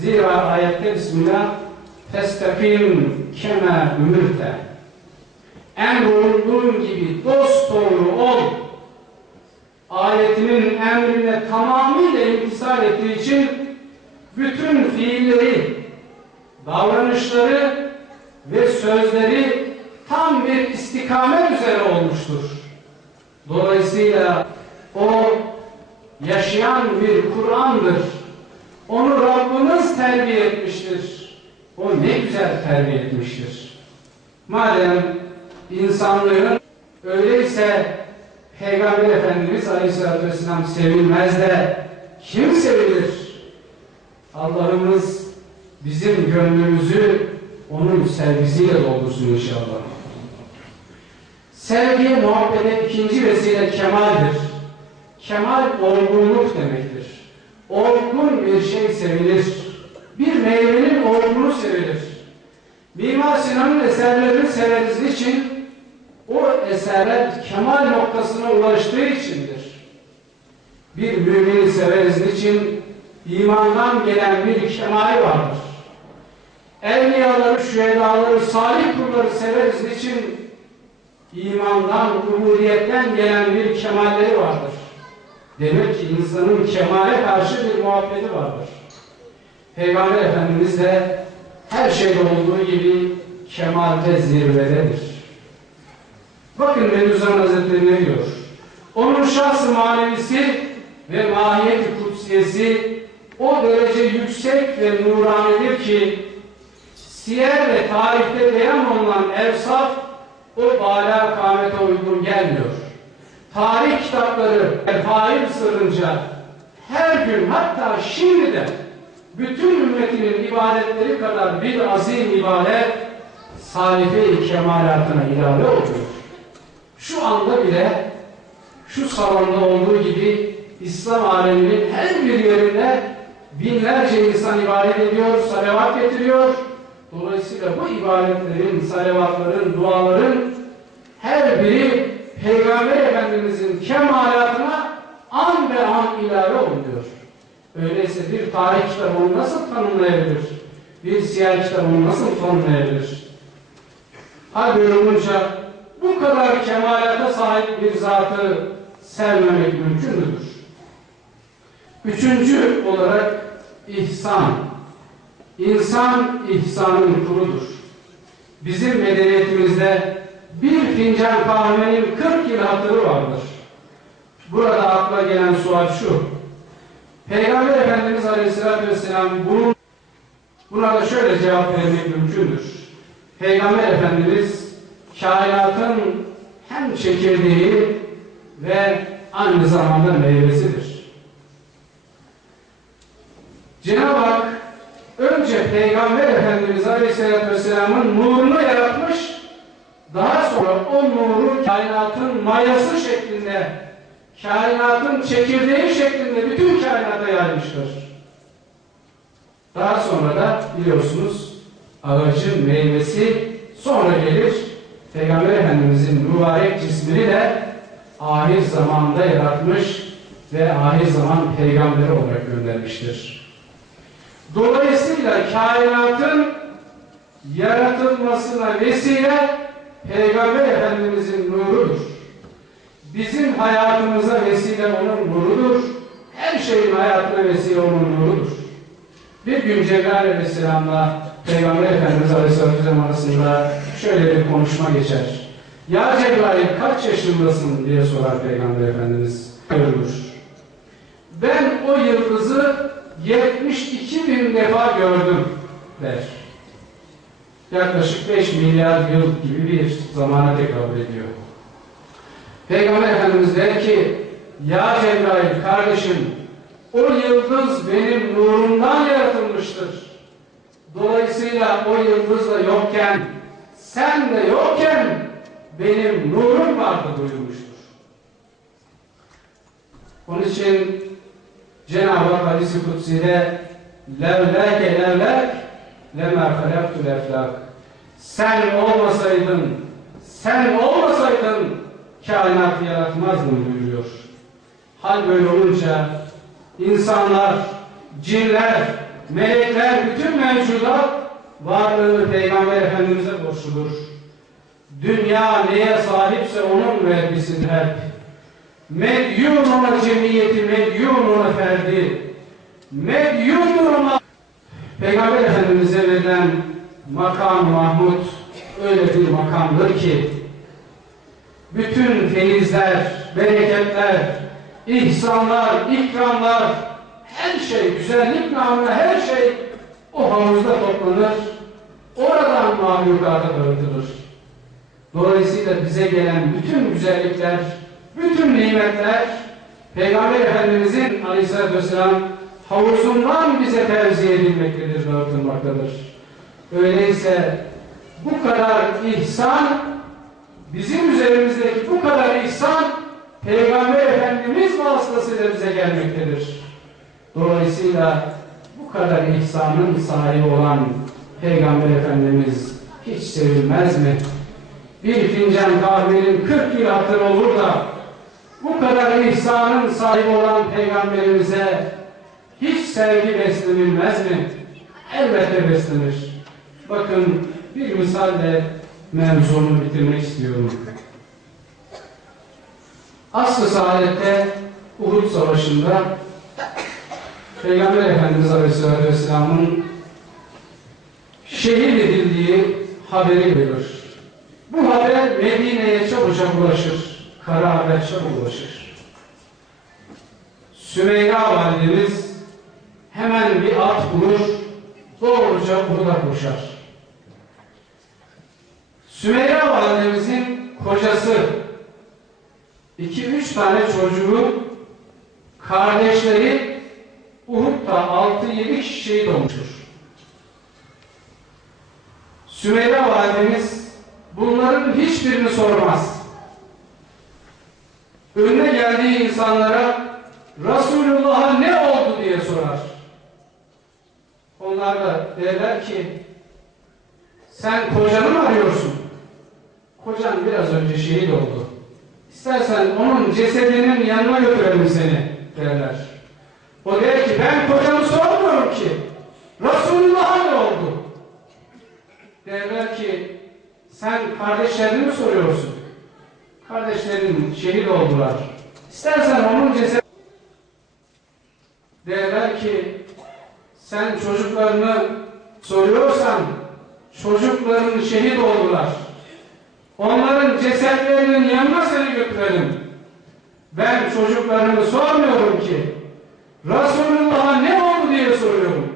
Zira ayette Bismillah Festakim kema ümürte Emrolunduğun gibi dost doğru ol. Ayetinin emrine tamamıyla imtisal ettiği için bütün fiilleri, davranışları ve sözleri tam bir istikamet üzere olmuştur. Dolayısıyla o yaşayan bir Kur'an'dır. Onu Rabbimiz terbiye etmiştir. O ne güzel terbiye etmiştir. Madem insanlığın öyleyse Peygamber Efendimiz Aleyhisselatü Vesselam sevilmez de kim sevilir? Allah'ımız bizim gönlümüzü onun sevgisiyle doldursun inşallah. Sevgi, muhabbete ikinci vesile kemaldir. Kemal olgunluk demektir. Olgun bir şey sevilir. Bir meyvenin olgunu sevilir. Mimar Sinan'ın eserlerini severiz için o eserler kemal noktasına ulaştığı içindir. Bir mümini severiz için imandan gelen bir kemali vardır. Evliyaları, şühedaları, salih kulları severiz için imandan, ubudiyetten gelen bir kemalleri vardır. Demek ki insanın kemale karşı bir muhabbeti vardır. Peygamber Efendimiz de her şeyde olduğu gibi kemalde zirvededir. Bakın Bediüzzaman Hazretleri ne diyor? Onun şahsı manevisi ve mahiyeti kutsiyesi o derece yüksek ve nuranidir ki siyer ve tarihte beyan olunan evsaf o bala kâmete uygun gelmiyor. Tarih kitapları fail sırrınca her gün hatta şimdiden bütün ümmetinin ibadetleri kadar bir azim ibadet salife-i kemalatına ilave oluyor. Şu anda bile şu salonda olduğu gibi İslam aleminin her bir yerinde binlerce insan ibadet ediyor, salavat getiriyor. Dolayısıyla bu ibadetlerin, salavatların, duaların her biri Peygamber Efendimizin kemalatına an be an ilave oluyor. Öyleyse bir tarih kitabını nasıl tanımlayabilir? Bir siyah kitabını nasıl tanımlayabilir? Hal böyle olunca bu kadar kemalata sahip bir zatı sevmemek mümkün müdür? Üçüncü olarak ihsan. İnsan ihsanın kurudur. Bizim medeniyetimizde bir fincan kahvenin 40 yıl hatırı vardır. Burada akla gelen sual şu. Peygamber Efendimiz Aleyhisselatü Vesselam bunun, buna da şöyle cevap vermek mümkündür. Peygamber Efendimiz kainatın hem çekirdeği ve aynı zamanda meyvesidir. Cenab-ı Hak önce Peygamber Efendimiz Aleyhisselatü Vesselam'ın nurunu yaratmış, daha sonra o nuru kainatın mayası şeklinde, kainatın çekirdeği şeklinde bütün kainata yaymıştır. Daha sonra da biliyorsunuz ağacın meyvesi sonra gelir. Peygamber Efendimizin mübarek cismini de ahir zamanda yaratmış ve ahir zaman peygamberi olarak göndermiştir. Dolayısıyla kainatın yaratılmasına vesile Peygamber Efendimizin nurudur. Bizim hayatımıza vesile onun nurudur. Her şeyin hayatına vesile onun nurudur. Bir gün Cebrail Aleyhisselam'la Peygamber Efendimiz Aleyhisselatü Vesselam arasında şöyle bir konuşma geçer. Ya Cebrail kaç yaşındasın diye sorar Peygamber Efendimiz. Görülür. Ben o yıldızı 72 bin defa gördüm der. Yaklaşık 5 milyar yıl gibi bir zamana tekabül ediyor. Peygamber Efendimiz der ki Ya Cebrail kardeşim o yıldız benim nurumdan yaratılmıştır. Dolayısıyla o yıldız da yokken sen de yokken benim nurum vardı buyurmuştur. Onun için Cenab-ı Hak hadis-i kutsi'de levleke levlek lema halaktul eflak sen olmasaydın sen olmasaydın kainatı yaratmazdım buyuruyor. Hal böyle olunca insanlar, cinler, melekler, bütün mevcudat varlığını Peygamber Efendimiz'e borçludur. Dünya neye sahipse onun vergisidir hep. Medyun ona cemiyeti, medyun ona ferdi. Medyundur ona Peygamber Efendimiz'e verilen makam Mahmud öyle bir makamdır ki bütün feyizler, bereketler, ihsanlar, ikramlar, her şey, güzellik namına her şey o havuzda toplanır, oradan mahlukata dağıtılır. Dolayısıyla bize gelen bütün güzellikler, bütün nimetler Peygamber Efendimizin aleyhissalatü vesselam havuzundan bize tevzi edilmektedir, dağıtılmaktadır. Öyleyse bu kadar ihsan, bizim üzerimizdeki bu kadar ihsan Peygamber Efendimiz vasıtasıyla bize gelmektedir. Dolayısıyla bu kadar ihsanın sahibi olan Peygamber Efendimiz hiç sevilmez mi? Bir fincan kahvenin 40 yıl hatır olur da bu kadar ihsanın sahibi olan Peygamberimize hiç sevgi beslenilmez mi? Elbette beslenir. Bakın bir misalle mevzumu bitirmek istiyorum. Aslı saadette Uhud Savaşı'nda Peygamber Efendimiz Aleyhisselatü Vesselam'ın şehit edildiği haberi verir. Bu haber Medine'ye çabucak ulaşır. Kara haber çabuk ulaşır. Sümeyra validemiz hemen bir at bulur, doğruca Uhud'a koşar. Sümeyra validemizin kocası, iki üç tane çocuğu, kardeşleri Uhud'da altı yedi kişi şehit olmuştur. Sümeyra validemiz bunların hiçbirini sormaz. Önüne geldiği insanlara Resulullah'a ne oldu diye sorar. Onlar da derler ki sen kocanı mı arıyorsun? Kocan biraz önce şehit oldu. İstersen onun cesedinin yanına götürelim seni derler. O der ki ben kocamı sormuyorum ki. Resulullah'a ne oldu? Derler ki sen kardeşlerini mi soruyorsun? Kardeşlerin şehit oldular. İstersen onun cesedini derler ki sen çocuklarını soruyorsan çocukların şehit oldular. Onların cesetlerinin yanına seni götürelim. Ben çocuklarını sormuyorum ki. Resulullah'a ne oldu diye soruyorum.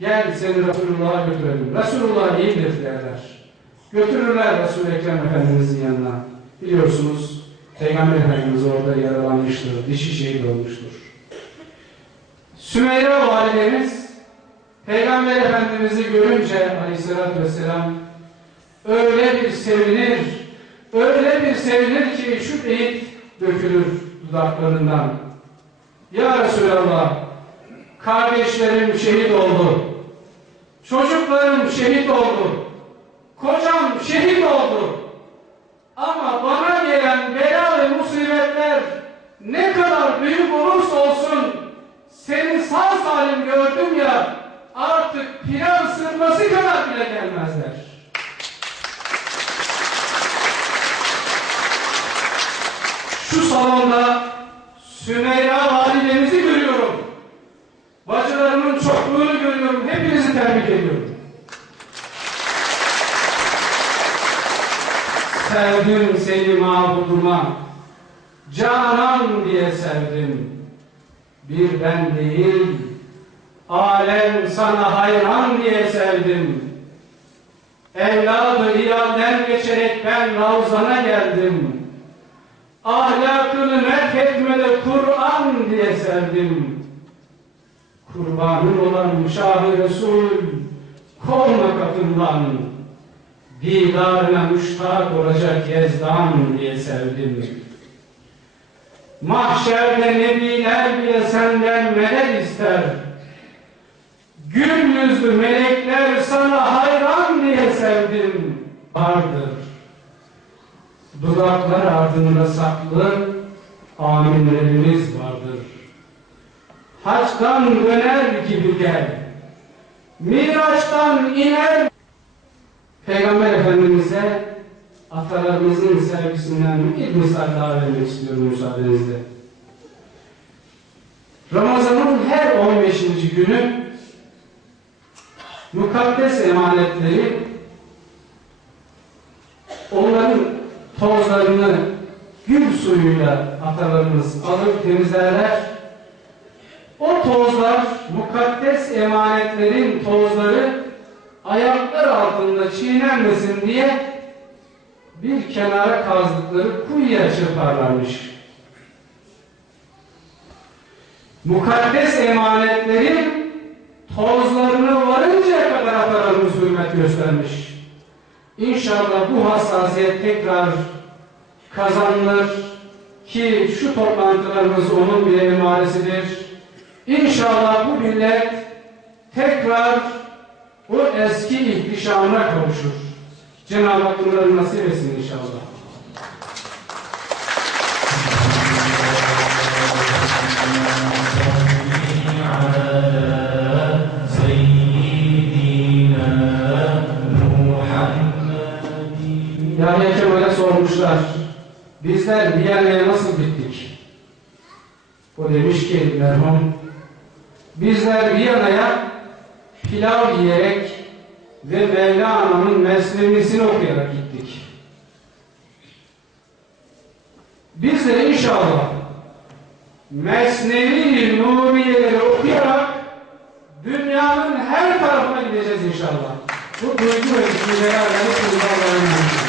Gel seni Resulullah'a götürelim. Resulullah iyidir derler. Götürürler Resul-i Ekrem Efendimizin yanına. Biliyorsunuz Peygamber Efendimiz orada yaralanmıştır. Dişi şehit olmuştur. Sümeyra validemiz Peygamber Efendimiz'i görünce aleyhissalatü vesselam öyle bir sevinir, öyle bir sevinir ki şu beyit dökülür dudaklarından. Ya Resulallah, kardeşlerim şehit oldu, çocuklarım şehit oldu, kocam şehit oldu. Ama bana gelen bela ve musibetler ne kadar büyük olursa olsun seni sağ salim gördüm ya artık pilav sırması kadar bile gelmezler. Şu salonda Sümeyra validemizi görüyorum. Bacılarımın çokluğunu görüyorum. Hepinizi tebrik ediyorum. Sevdim seni mabuduma. Canan diye sevdim. Bir ben değil, alem sana hayran diye sevdim. Evladı hilalden geçerek ben Ravzan'a geldim. Ahlakını methetmede Kur'an diye sevdim. Kurbanın olan Şah-ı Resul kovma kapından. Didarına müştak olacak yezdan diye sevdim. Mahşerde nebiler bile senden medet ister. Gül yüzlü melekler sana hayran diye sevdim. Vardır. Dudaklar ardında saklı aminlerimiz vardır. haçtan döner gibi gel. Miraçtan iner. Peygamber Efendimiz'e atalarımızın sevgisinden bir misal daha vermek istiyorum müsaadenizle. Ramazan'ın her 15. günü mukaddes emanetleri onların tozlarını gül suyuyla atalarımız alır temizlerler. O tozlar, mukaddes emanetlerin tozları ayaklar altında çiğnenmesin diye bir kenara kazdıkları kuyuya çırparlarmış. Mukaddes emanetlerin tozlarını hürmet göstermiş. İnşallah bu hassasiyet tekrar kazanılır ki şu toplantılarımız onun bir emaresidir. İnşallah bu millet tekrar o eski ihtişamına kavuşur. Cenab-ı Hak bunları nasip etsin inşallah. Bizler Viyana'ya nasıl gittik? O demiş ki merhum bizler Viyana'ya pilav yiyerek ve Mevlana'nın mesnevisini okuyarak gittik. Biz de inşallah Mesnevi Nuriyeleri okuyarak dünyanın her tarafına gideceğiz inşallah. Bu duygu ve düşüncelerle olun.